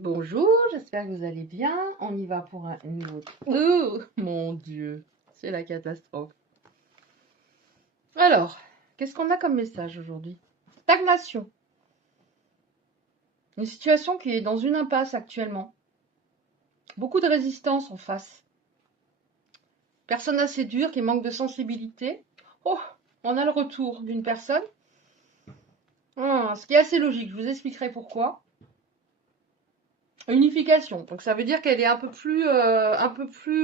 Bonjour, j'espère que vous allez bien. On y va pour un nouveau... Oh, mon Dieu, c'est la catastrophe. Alors, qu'est-ce qu'on a comme message aujourd'hui? Stagnation. Une situation qui est dans une impasse actuellement. Beaucoup de résistance en face. Personne assez dure qui manque de sensibilité. Oh, on a le retour d'une personne. Ce qui est assez logique, je vous expliquerai pourquoi. Unification, donc ça veut dire qu'elle est un peu plus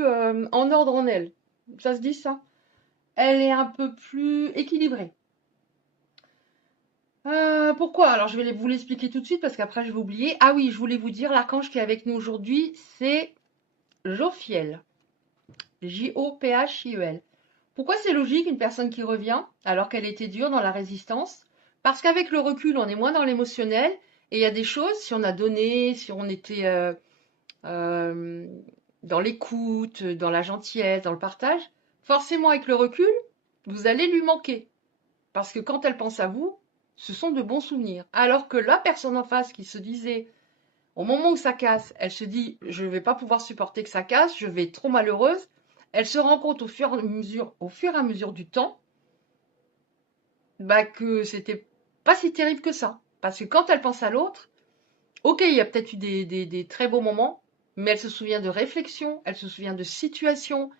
en ordre en elle. Ça se dit ça? Elle est un peu plus équilibrée. Pourquoi? Alors je vais vous l'expliquer tout de suite parce qu'après je vais oublier. Ah oui, je voulais vous dire, l'archange qui est avec nous aujourd'hui, c'est Jophiel. Jophiel. Pourquoi c'est logique une personne qui revient alors qu'elle était dure dans la résistance? Parce qu'avec le recul, on est moins dans l'émotionnel et il y a des choses, si on a donné, si on était euh, dans l'écoute, dans la gentillesse, dans le partage, forcément avec le recul, vous allez lui manquer. Parce que quand elle pense à vous, ce sont de bons souvenirs. Alors que la personne en face qui se disait, au moment où ça casse, elle se dit, je ne vais pas pouvoir supporter que ça casse, je vais être trop malheureuse. Elle se rend compte au fur et à mesure du temps, que c'était pas si terrible que ça. Parce que quand elle pense à l'autre, ok, il y a peut-être eu des très beaux moments, mais elle se souvient de réflexions, elle se souvient de situations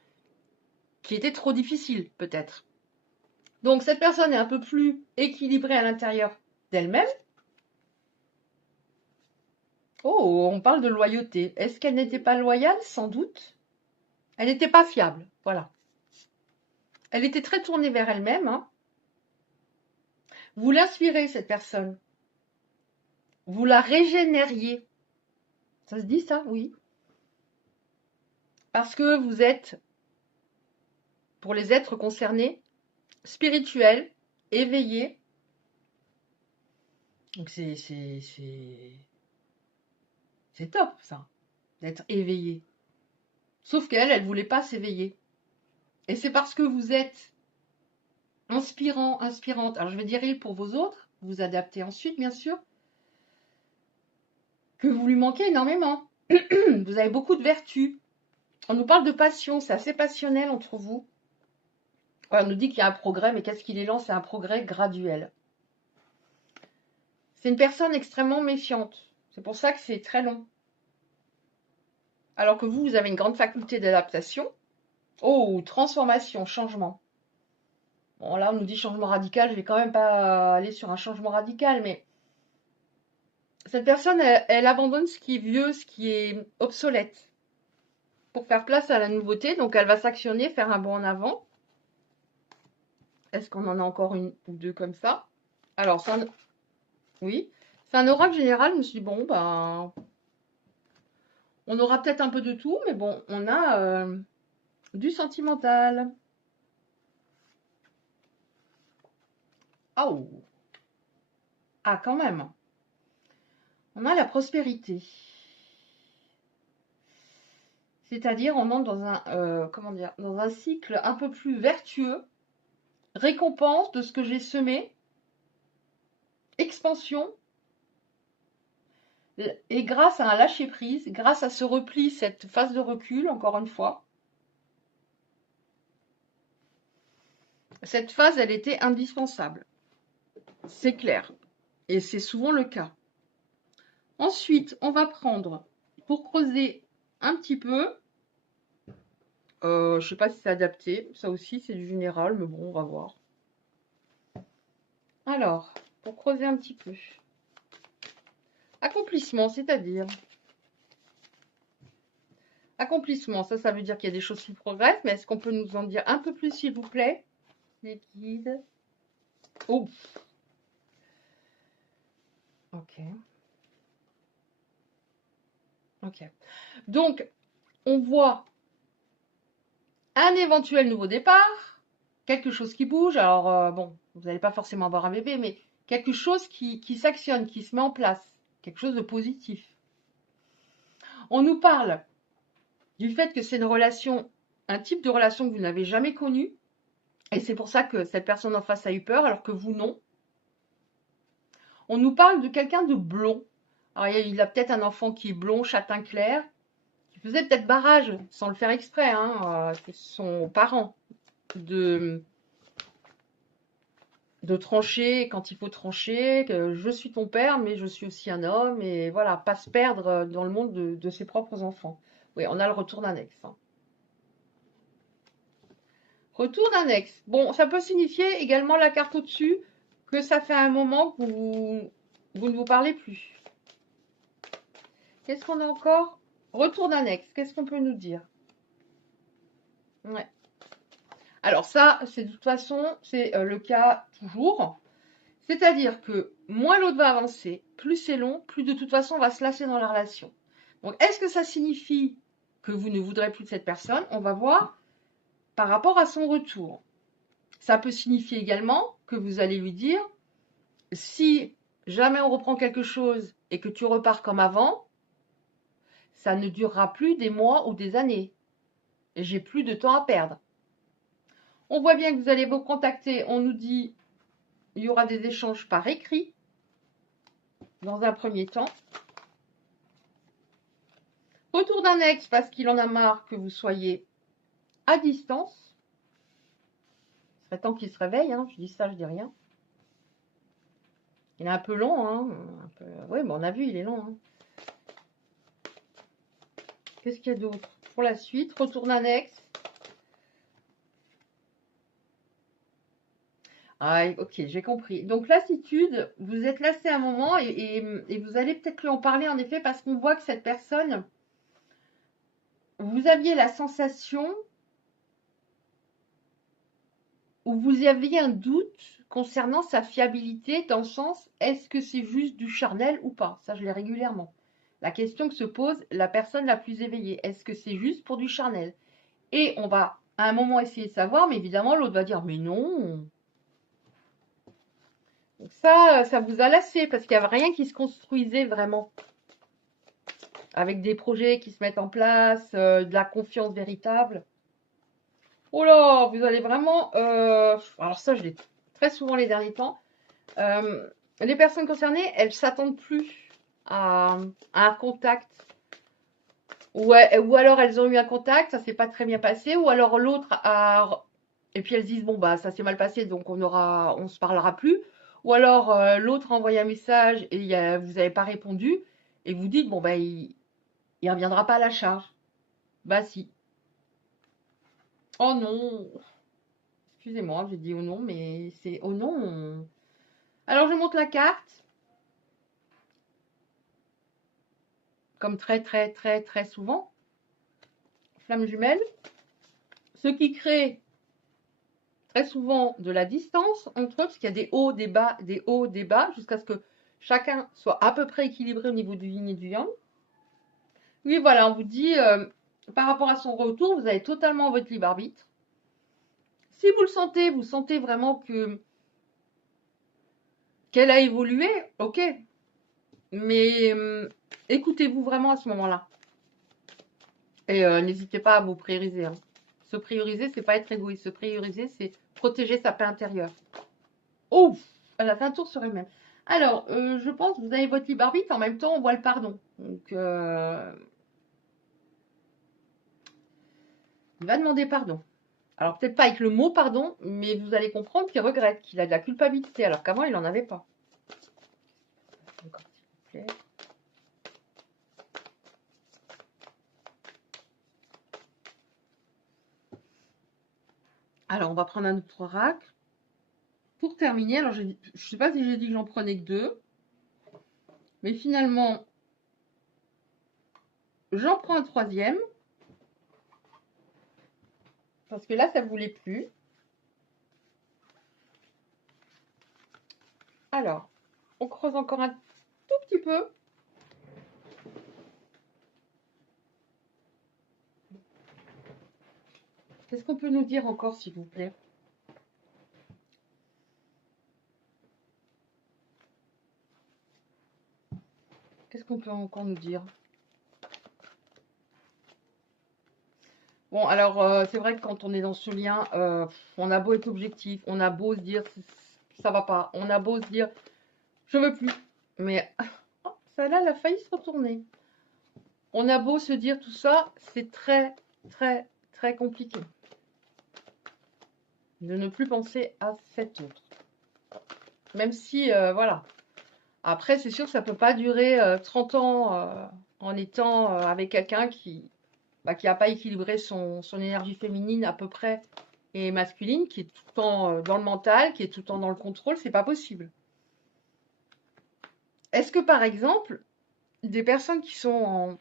qui étaient trop difficiles, peut-être. Donc cette personne est un peu plus équilibrée à l'intérieur d'elle-même. Oh, on parle de loyauté. Est-ce qu'elle n'était pas loyale? Sans doute. Elle n'était pas fiable. Voilà. Elle était très tournée vers elle-même. Hein. Vous l'inspirez, cette personne. Vous la régénériez. Ça se dit ça? Oui. Parce que vous êtes, pour les êtres concernés, spirituels, éveillés. Donc c'est top, ça, d'être éveillé. Sauf qu'elle, elle voulait pas s'éveiller. Et c'est parce que vous êtes inspirant, inspirante. Alors je vais dire il pour vos autres, vous adaptez ensuite, bien sûr, que vous lui manquez énormément. Vous avez beaucoup de vertus. On nous parle de passion, c'est assez passionnel entre vous. On nous dit qu'il y a un progrès, mais qu'est-ce qu'il est lent? C'est un progrès graduel. C'est une personne extrêmement méfiante. C'est pour ça que c'est très long. Alors que vous avez une grande faculté d'adaptation. Oh, transformation, changement. Bon, là, on nous dit changement radical. Je vais quand même pas aller sur un changement radical, mais cette personne, elle abandonne ce qui est vieux, ce qui est obsolète, pour faire place à la nouveauté. Donc, elle va s'actionner, faire un bond en avant. Est-ce qu'on en a encore une ou deux comme ça? Alors, oui, c'est un oracle général. Je me suis dit, bon, on aura peut-être un peu de tout, mais bon, on a du sentimental. Oh, ah, quand même. On a la prospérité. C'est-à-dire, on entre dans un, comment dire, dans un cycle un peu plus vertueux, récompense de ce que j'ai semé, expansion, et grâce à un lâcher-prise, grâce à ce repli, cette phase de recul, encore une fois, cette phase, elle était indispensable. C'est clair. Et c'est souvent le cas. Ensuite, on va prendre, pour creuser un petit peu, je ne sais pas si c'est adapté, ça aussi c'est du général, mais bon, on va voir. Alors, pour creuser un petit peu. Accomplissement, c'est-à-dire accomplissement, ça veut dire qu'il y a des choses qui progressent, mais est-ce qu'on peut nous en dire un peu plus, s'il vous plaît? Les guides. Oh, ok. Ok. Donc, on voit un éventuel nouveau départ, quelque chose qui bouge. Alors, bon, vous n'allez pas forcément avoir un bébé, mais quelque chose qui s'actionne, qui se met en place. Quelque chose de positif. On nous parle du fait que c'est une relation, un type de relation que vous n'avez jamais connu. Et c'est pour ça que cette personne en face a eu peur, alors que vous, non. On nous parle de quelqu'un de blond. Alors, il a peut-être un enfant qui est blond, châtain clair, qui faisait peut-être barrage, sans le faire exprès, hein. C'est son parent de trancher quand il faut trancher, que je suis ton père, mais je suis aussi un homme, et voilà, pas se perdre dans le monde de ses propres enfants. Oui, on a le retour d'un ex, hein. Retour d'un ex. Bon, ça peut signifier également la carte au-dessus que ça fait un moment que vous ne vous parlez plus. Qu'est-ce qu'on a encore? Retour d'un ex. Qu'est-ce qu'on peut nous dire? Ouais. Alors ça, c'est de toute façon, c'est le cas toujours. C'est-à-dire que moins l'autre va avancer, plus c'est long, plus de toute façon on va se lasser dans la relation. Donc, est-ce que ça signifie que vous ne voudrez plus de cette personne? On va voir par rapport à son retour. Ça peut signifier également que vous allez lui dire, si jamais on reprend quelque chose et que tu repars comme avant, ça ne durera plus des mois ou des années. Et j'ai plus de temps à perdre. On voit bien que vous allez vous contacter, on nous dit, il y aura des échanges par écrit, dans un premier temps. Retour d'un ex parce qu'il en a marre que vous soyez à distance. Il serait temps qu'il se réveille, hein. Je dis ça, je dis rien. Il est un peu long, hein. Oui, mais on a vu, il est long, hein. Qu'est-ce qu'il y a d'autre pour la suite? Retour d'un ex. Ah, ok, j'ai compris. Donc, lassitude, vous êtes lassé un moment et vous allez peut-être lui en parler en effet parce qu'on voit que cette personne, vous aviez la sensation où vous aviez un doute concernant sa fiabilité dans le sens, est-ce que c'est juste du charnel ou pas? Ça, je l'ai régulièrement. La question que se pose la personne la plus éveillée, est-ce que c'est juste pour du charnel? Et on va à un moment essayer de savoir, mais évidemment, l'autre va dire, mais non. Donc ça vous a lassé parce qu'il n'y avait rien qui se construisait vraiment. Avec des projets qui se mettent en place, de la confiance véritable. Oh là, vous allez vraiment... alors ça, je l'ai très souvent les derniers temps. Les personnes concernées, elles s'attendent plus à un contact. Ou alors elles ont eu un contact, ça s'est pas très bien passé. Ou alors l'autre a... Et puis elles disent, bon, bah ça s'est mal passé, donc on se parlera plus. Ou alors l'autre a envoyé un message et vous n'avez pas répondu. Et vous dites, bon, bah il ne reviendra pas à la charge. Bah si. Oh non. Excusez-moi, j'ai dit oh non, mais c'est oh non. Alors je monte la carte, comme très très très très souvent. Flamme jumelle. Ce qui crée très souvent de la distance entre eux, parce qu'il y a des hauts, des bas, des hauts, des bas, jusqu'à ce que chacun soit à peu près équilibré au niveau du yin et du yang. Oui, voilà, on vous dit, par rapport à son retour, vous avez totalement votre libre arbitre. Si vous le sentez, vous sentez vraiment qu'elle a évolué, ok. Mais écoutez-vous vraiment à ce moment-là. Et n'hésitez pas à vous prioriser, hein. Se prioriser, c'est pas être égoïste. Se prioriser, c'est protéger sa paix intérieure. Oh, elle a fait un tour sur elle-même. Alors, je pense que vous avez votre libre arbitre, en même temps, on voit le pardon. Donc, il va demander pardon. Alors, peut-être pas avec le mot pardon, mais vous allez comprendre qu'il regrette, qu'il a de la culpabilité, alors qu'avant, il n'en avait pas. Encore, s'il vous plaît. Alors, on va prendre un autre oracle. Pour terminer, alors je ne sais pas si j'ai dit que j'en prenais que 2, mais finalement, j'en prends un 3e. Parce que là, ça ne voulait plus. Alors, on creuse encore un tout petit peu. Qu'est-ce qu'on peut nous dire encore, s'il vous plaît? Qu'est-ce qu'on peut encore nous dire? Bon, alors, c'est vrai que quand on est dans ce lien, on a beau être objectif, on a beau se dire ça va pas, on a beau se dire je veux plus, mais ça là, elle a failli se retourner. On a beau se dire tout ça, c'est très, très, très compliqué de ne plus penser à cet autre. Même si, voilà. Après, c'est sûr que ça peut pas durer 30 ans en étant avec quelqu'un qui n'a pas équilibré son énergie féminine à peu près et masculine, qui est tout le temps dans le mental, qui est tout le temps dans le contrôle, c'est pas possible. Est-ce que par exemple, des personnes qui sont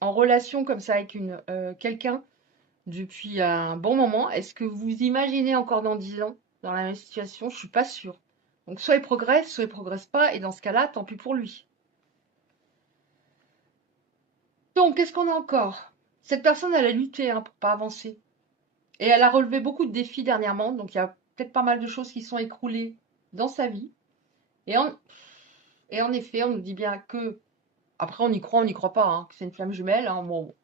en relation comme ça avec quelqu'un depuis un bon moment, est-ce que vous imaginez encore dans 10 ans dans la même situation? Je suis pas sûre. Donc soit il progresse pas, et dans ce cas-là, tant pis pour lui. Donc, qu'est-ce qu'on a encore? Cette personne, elle a lutté hein, pour pas avancer. Et elle a relevé beaucoup de défis dernièrement, donc il y a peut-être pas mal de choses qui sont écroulées dans sa vie. Et en effet, on nous dit bien que, après on y croit, on n'y croit pas, hein, que c'est une flamme jumelle. Hein, bon,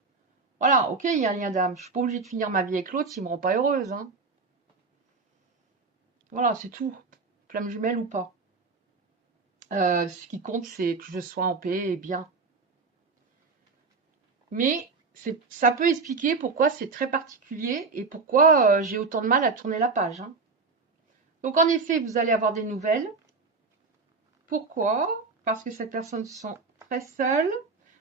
voilà, ok, il y a un lien d'âme. Je suis pas obligée de finir ma vie avec l'autre s'il me rend pas heureuse. Hein. Voilà, c'est tout. Flamme jumelle ou pas. Ce qui compte, c'est que je sois en paix et bien. Mais ça peut expliquer pourquoi c'est très particulier et pourquoi j'ai autant de mal à tourner la page. Hein. Donc en effet, vous allez avoir des nouvelles. Pourquoi? Parce que cette personne se sent très seule,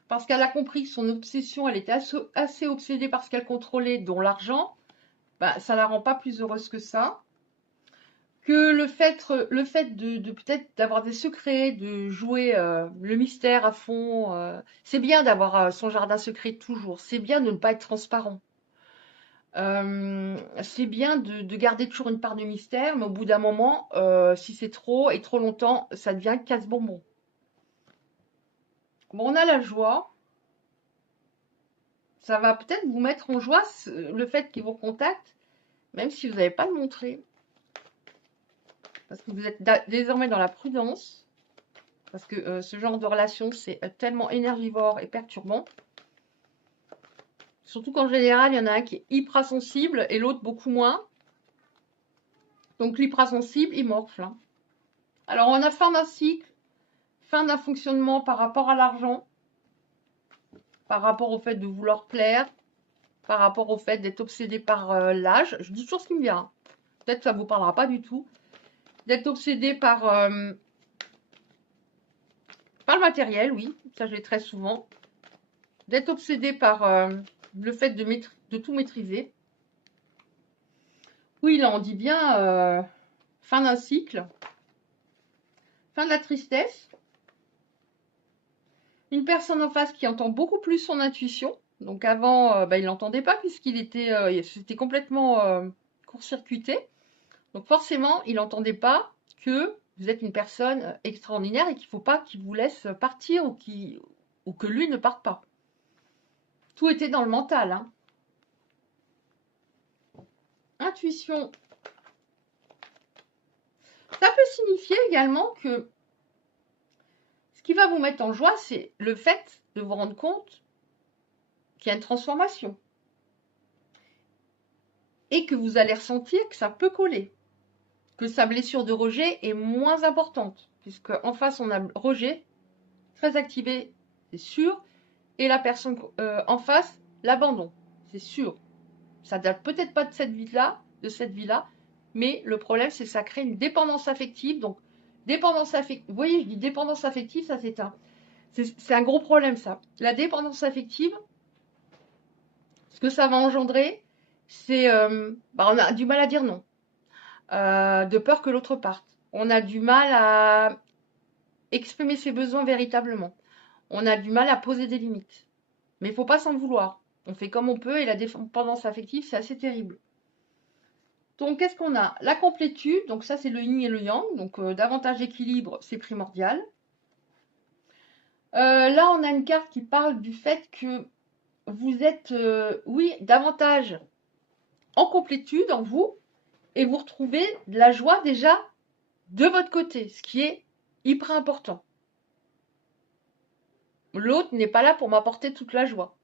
parce qu'elle a compris que son obsession, elle était assez obsédée par ce qu'elle contrôlait, dont l'argent, bah, ça la rend pas plus heureuse que ça. Que le fait de peut-être d'avoir des secrets, de jouer le mystère à fond, c'est bien d'avoir son jardin secret toujours, c'est bien de ne pas être transparent. C'est bien de garder toujours une part de mystère, mais au bout d'un moment, si c'est trop et trop longtemps, ça devient casse-bonbon. Bon, on a la joie. Ça va peut-être vous mettre en joie le fait qu'il vous contacte, même si vous n'avez pas le montrer. Parce que vous êtes désormais dans la prudence. Parce que ce genre de relation, c'est tellement énergivore et perturbant. Surtout qu'en général, il y en a un qui est hyper sensible et l'autre beaucoup moins. Donc l'hyper sensible, il morfle. Hein. Alors on a fin d'un cycle, fin d'un fonctionnement par rapport à l'argent, par rapport au fait de vouloir plaire, par rapport au fait d'être obsédé par l'âge. Je dis toujours ce qui me vient. Hein. Peut-être que ça ne vous parlera pas du tout. D'être obsédé par le matériel, oui, ça je l'ai très souvent. D'être obsédé par le fait de tout maîtriser. Oui, là on dit bien fin d'un cycle, fin de la tristesse. Une personne en face qui entend beaucoup plus son intuition. Donc avant, il n'entendait pas puisqu'il c'était complètement court-circuité. Donc forcément, il n'entendait pas que vous êtes une personne extraordinaire et qu'il ne faut pas qu'il vous laisse partir ou que lui ne parte pas. Tout était dans le mental. Hein. Intuition. Ça peut signifier également que ce qui va vous mettre en joie, c'est le fait de vous rendre compte qu'il y a une transformation. Et que vous allez ressentir que ça peut coller. Que sa blessure de rejet est moins importante. Puisque en face, on a rejet très activé, c'est sûr. Et la personne en face, l'abandon, c'est sûr. Ça date peut-être pas de cette vie-là, mais le problème, c'est que ça crée une dépendance affective. Donc, dépendance affective, vous voyez, je dis dépendance affective, ça c'est un gros problème, ça. La dépendance affective, ce que ça va engendrer, c'est, on a du mal à dire non, de peur que l'autre parte. On a du mal à exprimer ses besoins véritablement. On a du mal à poser des limites. Mais il ne faut pas s'en vouloir. On fait comme on peut et la dépendance affective, c'est assez terrible. Donc, qu'est-ce qu'on a? La complétude, donc ça c'est le yin et le yang, donc davantage d'équilibre, c'est primordial. Là, on a une carte qui parle du fait que vous êtes, oui, davantage en complétude en vous et vous retrouvez de la joie déjà de votre côté, ce qui est hyper important. L'autre n'est pas là pour m'apporter toute la joie.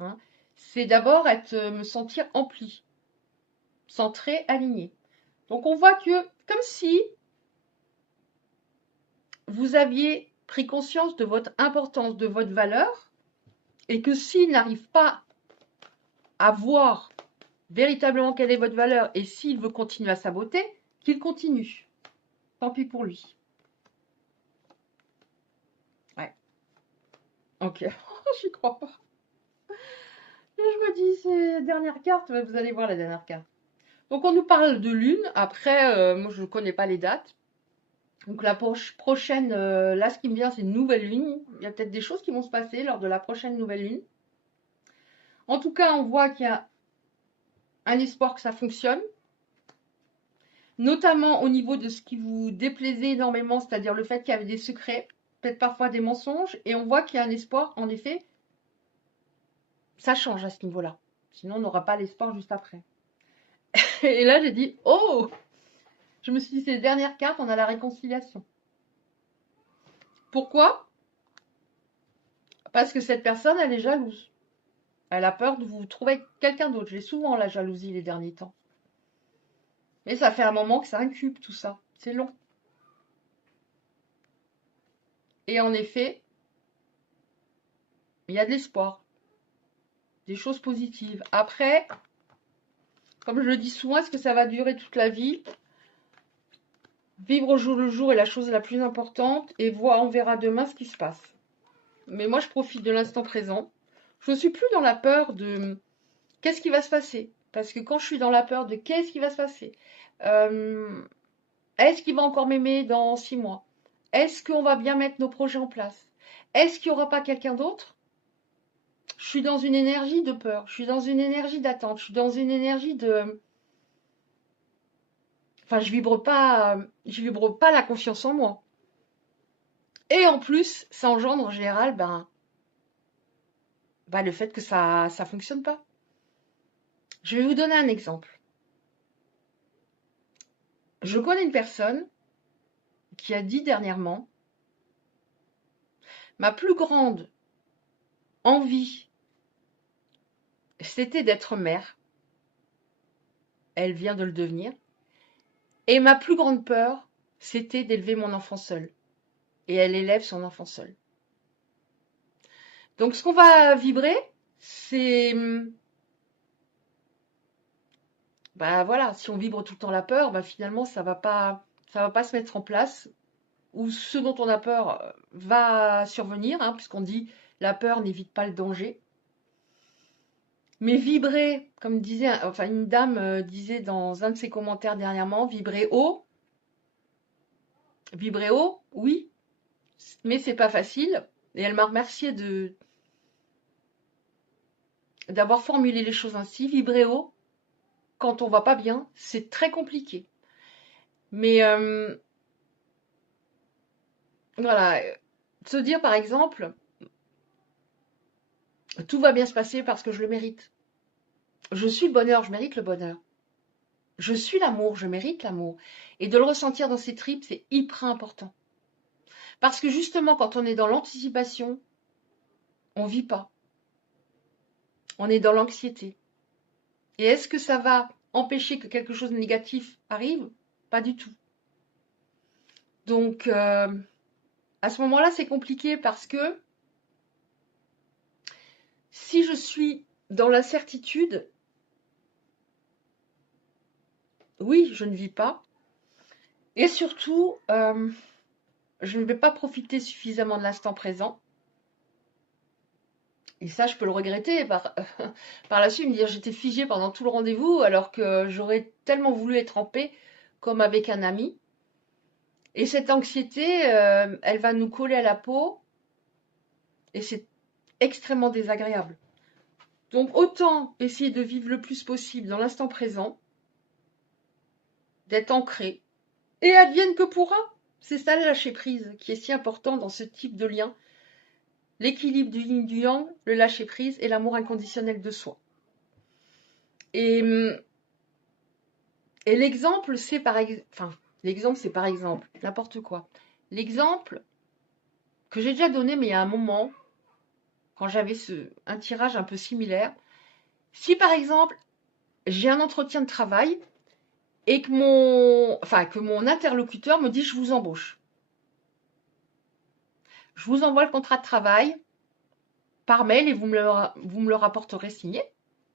Hein. C'est d'abord me sentir empli, centré, aligné. Donc on voit que comme si vous aviez pris conscience de votre importance, de votre valeur, et que s'il n'arrive pas à voir véritablement quelle est votre valeur, et s'il veut continuer à saboter, qu'il continue. Tant pis pour lui. Ouais. Ok. J'y crois pas. Je me dis, c'est la dernière carte. Vous allez voir la dernière carte. Donc, on nous parle de lune. Après, moi, je ne connais pas les dates. Donc, la prochaine, là, ce qui me vient, c'est une nouvelle lune. Il y a peut-être des choses qui vont se passer lors de la prochaine nouvelle lune. En tout cas, on voit qu'il y a un espoir que ça fonctionne. Notamment au niveau de ce qui vous déplaisait énormément, c'est-à-dire le fait qu'il y avait des secrets, peut-être parfois des mensonges. Et on voit qu'il y a un espoir, en effet, ça change à ce niveau-là. Sinon, on n'aura pas l'espoir juste après. Et là, j'ai dit, oh! Je me suis dit, c'est les dernières cartes, on a la réconciliation. Pourquoi? Parce que cette personne, elle est jalouse. Elle a peur de vous trouver avec quelqu'un d'autre. J'ai souvent la jalousie les derniers temps. Mais ça fait un moment que ça incube tout ça. C'est long. Et en effet, il y a de l'espoir. Des choses positives. Après, comme je le dis souvent, est-ce que ça va durer toute la vie? Vivre au jour le jour est la chose la plus importante. Et on verra demain ce qui se passe. Mais moi, je profite de l'instant présent. Je ne suis plus dans la peur de qu'est-ce qui va se passer. Parce que quand je suis dans la peur de qu'est-ce qui va se passer, est-ce qu'il va encore m'aimer dans 6 mois? Est-ce qu'on va bien mettre nos projets en place? Est-ce qu'il n'y aura pas quelqu'un d'autre? Je suis dans une énergie de peur, je suis dans une énergie d'attente, je suis dans une énergie de... Enfin, je vibre pas la confiance en moi. Et en plus, ça engendre en général le fait que ça fonctionne pas. Je vais vous donner un exemple. Je connais une personne qui a dit dernièrement, ma plus grande envie, c'était d'être mère. Elle vient de le devenir. Et ma plus grande peur, c'était d'élever mon enfant seul. Et elle élève son enfant seul. Donc ce qu'on va vibrer, c'est... voilà, si on vibre tout le temps la peur, finalement ça va pas se mettre en place. Ou ce dont on a peur va survenir, puisqu'on dit la peur n'évite pas le danger. Mais vibrer, comme disait, une dame disait dans un de ses commentaires dernièrement, vibrer haut, oui, mais c'est pas facile. Et elle m'a remercié d'avoir formulé les choses ainsi. Vibrer haut, quand on va pas bien, c'est très compliqué. Mais voilà, se dire par exemple, tout va bien se passer parce que je le mérite. Je suis le bonheur, je mérite le bonheur. Je suis l'amour, je mérite l'amour. Et de le ressentir dans ses tripes, c'est hyper important. Parce que justement, quand on est dans l'anticipation, on ne vit pas. On est dans l'anxiété. Et est-ce que ça va empêcher que quelque chose de négatif arrive? Pas du tout. Donc, à ce moment-là, c'est compliqué parce que si je suis dans l'incertitude, oui, je ne vis pas. Et surtout, je ne vais pas profiter suffisamment de l'instant présent. Et ça, je peux le regretter par la suite, me dire j'étais figée pendant tout le rendez-vous alors que j'aurais tellement voulu être en paix comme avec un ami. Et cette anxiété, elle va nous coller à la peau et c'est extrêmement désagréable. Donc autant essayer de vivre le plus possible dans l'instant présent, d'être ancré, et advienne que pourra. C'est ça le lâcher prise qui est si important dans ce type de lien. L'équilibre du yin du yang, le lâcher prise et l'amour inconditionnel de soi. Et l'exemple, c'est par exemple, n'importe quoi. L'exemple que j'ai déjà donné, mais il y a un moment, quand j'avais un tirage un peu similaire, si par exemple, j'ai un entretien de travail et que mon interlocuteur me dit je vous embauche. Je vous envoie le contrat de travail par mail et vous me le rapporterez signé.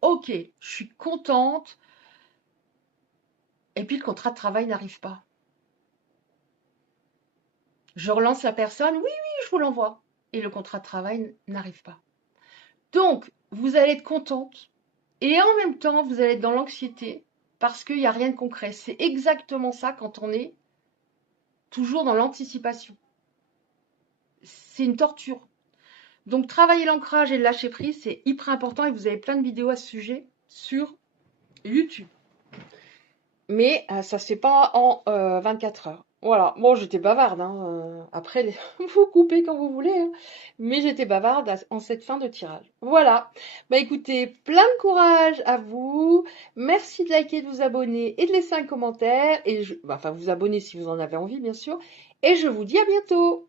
Ok, je suis contente. Et puis le contrat de travail n'arrive pas. Je relance la personne, oui, oui, je vous l'envoie. Et le contrat de travail n'arrive pas. Donc, vous allez être contente. Et en même temps, vous allez être dans l'anxiété parce qu'il n'y a rien de concret. C'est exactement ça quand on est toujours dans l'anticipation. C'est une torture. Donc, travailler l'ancrage et le lâcher prise, c'est hyper important et vous avez plein de vidéos à ce sujet sur YouTube. Mais ça se fait pas en 24 heures. Voilà. Bon, j'étais bavarde, hein. Après, vous coupez quand vous voulez, hein. Mais j'étais bavarde en cette fin de tirage. Voilà. Bah écoutez, plein de courage à vous. Merci de liker, de vous abonner et de laisser un commentaire. Et enfin, vous abonner si vous en avez envie, bien sûr. Et je vous dis à bientôt.